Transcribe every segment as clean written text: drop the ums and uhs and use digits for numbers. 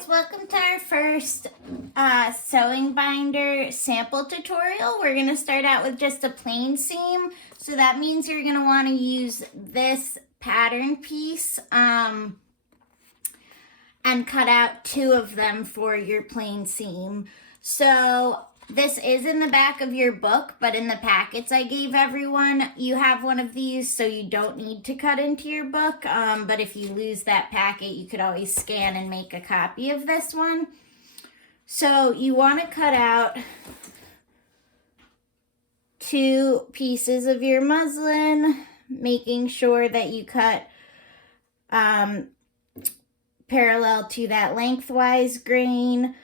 guys, welcome to our first sewing binder sample tutorial. We're going to start out with just a plain seam. So that means you're going to want to use this pattern piece and cut out 2 of them for your plain seam. So this is in the back of your book, but in the packets I gave everyone, you have one of these, so you don't need to cut into your book. But if you lose that packet, you could always scan and make a copy of this one. So you want to cut out 2 pieces of your muslin, making sure that you cut parallel to that lengthwise grain.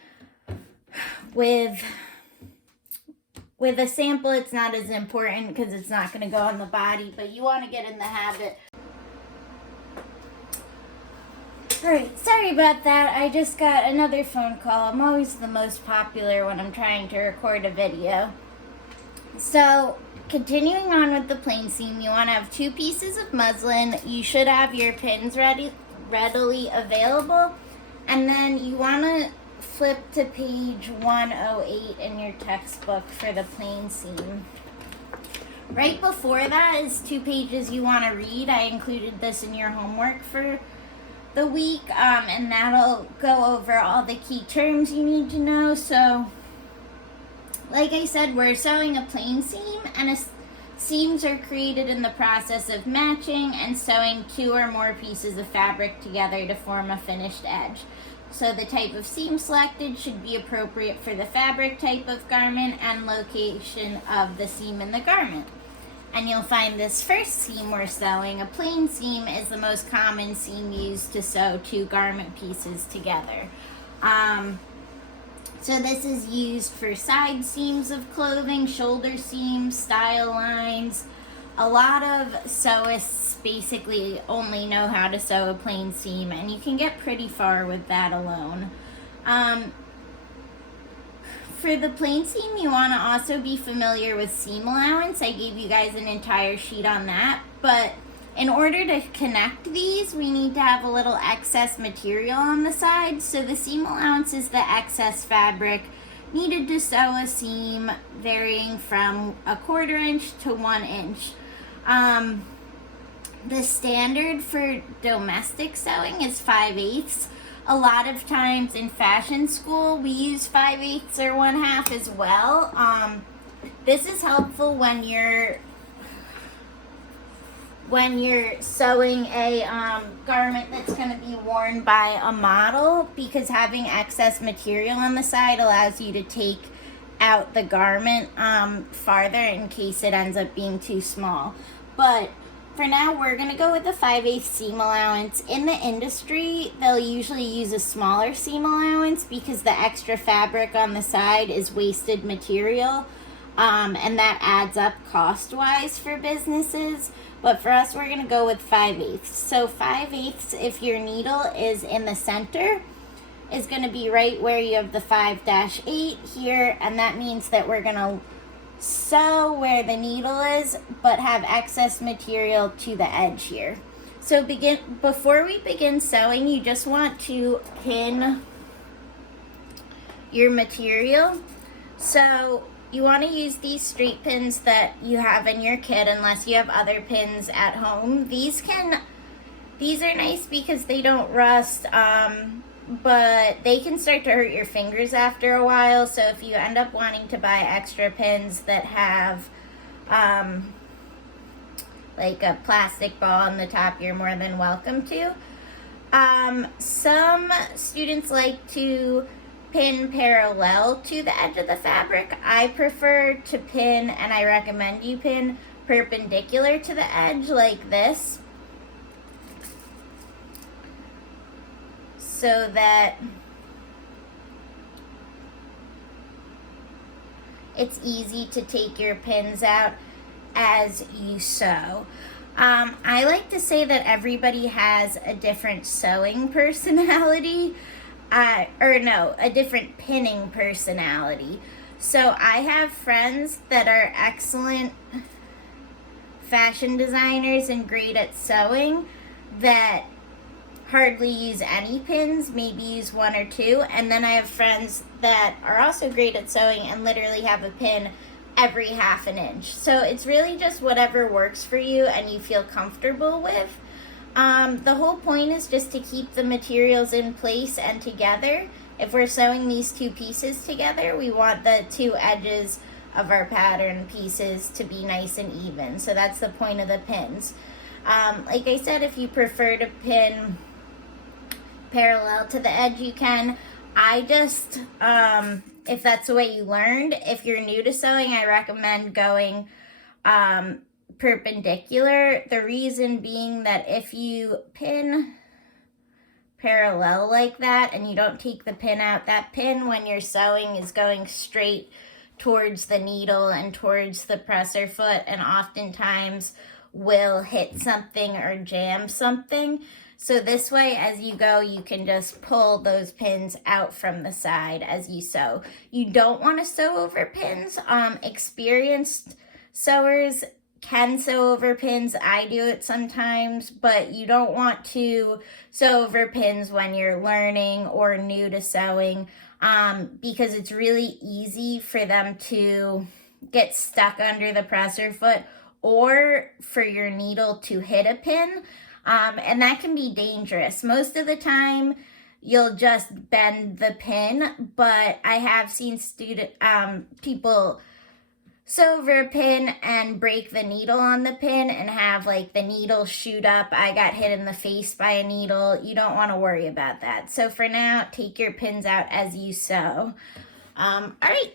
With a sample, it's not as important because it's not going to go on the body, but you want to get in the habit. Alright, sorry about that. I just got another phone call. I'm always the most popular when I'm trying to record a video. So, continuing on with the plain seam, you want to have 2 pieces of muslin. You should have your pins readily available. And then you want to flip to page 108 in your textbook for the plain seam. Right before that is 2 pages you want to read. I included this in your homework for the week, and that'll go over all the key terms you need to know. So, like I said, we're sewing a plain seam, and seams are created in the process of matching and sewing 2 or more pieces of fabric together to form a finished edge. So the type of seam selected should be appropriate for the fabric type of garment and location of the seam in the garment. And you'll find this first seam we're sewing, a plain seam, is the most common seam used to sew 2 garment pieces together. So this is used for side seams of clothing, shoulder seams, style lines. A lot of sewists basically only know how to sew a plain seam, and you can get pretty far with that alone. For the plain seam, you want to also be familiar with seam allowance. I gave you guys an entire sheet on that, but in order to connect these, we need to have a little excess material on the side. So the seam allowance is the excess fabric needed to sew a seam, varying from 1/4 inch to 1 inch. The standard for domestic sewing is 5/8. A lot of times in fashion school, we use 5/8 or 1/2 as well. This is helpful when you're sewing a garment that's going to be worn by a model, because having excess material on the side allows you to take out the garment farther in case it ends up being too small. But for now, we're going to go with the 5/8 seam allowance. In the industry, they'll usually use a smaller seam allowance because the extra fabric on the side is wasted material, and that adds up cost-wise for businesses. But for us, we're going to go with 5/8. So 5/8, if your needle is in the center, is going to be right where you have the 5-8 here, and that means that we're going to sew where the needle is, but have excess material to the edge here. So before we begin sewing, you just want to pin your material. So you want to use these straight pins that you have in your kit, unless you have other pins at home. These are nice because they don't rust, but they can start to hurt your fingers after a while. So if you end up wanting to buy extra pins that have like a plastic ball on the top, you're more than welcome to. Some students like to pin parallel to the edge of the fabric. I prefer to pin, and I recommend you pin perpendicular to the edge like this, so that it's easy to take your pins out as you sew. I like to say that everybody has a different sewing personality, a different pinning personality. So I have friends that are excellent fashion designers and great at sewing that hardly use any pins, maybe use 1 or 2. And then I have friends that are also great at sewing and literally have a pin every half an inch. So it's really just whatever works for you and you feel comfortable with. The whole point is just to keep the materials in place and together. If we're sewing these 2 pieces together, we want the 2 edges of our pattern pieces to be nice and even. So that's the point of the pins. Like I said, if you prefer to pin parallel to the edge, you can. I just, if that's the way you learned, if you're new to sewing, I recommend going perpendicular. The reason being that if you pin parallel like that and you don't take the pin out, that pin when you're sewing is going straight towards the needle and towards the presser foot, and oftentimes will hit something or jam something. So this way, as you go, you can just pull those pins out from the side as you sew. You don't want to sew over pins. Experienced sewers can sew over pins. I do it sometimes, but you don't want to sew over pins when you're learning or new to sewing, because it's really easy for them to get stuck under the presser foot or for your needle to hit a pin, and that can be dangerous. Most of the time you'll just bend the pin, but I have seen people sew over a pin and break the needle on the pin and have like the needle shoot up. I got hit in the face by a needle. You don't want to worry about that. So for now, take your pins out as you sew. All right.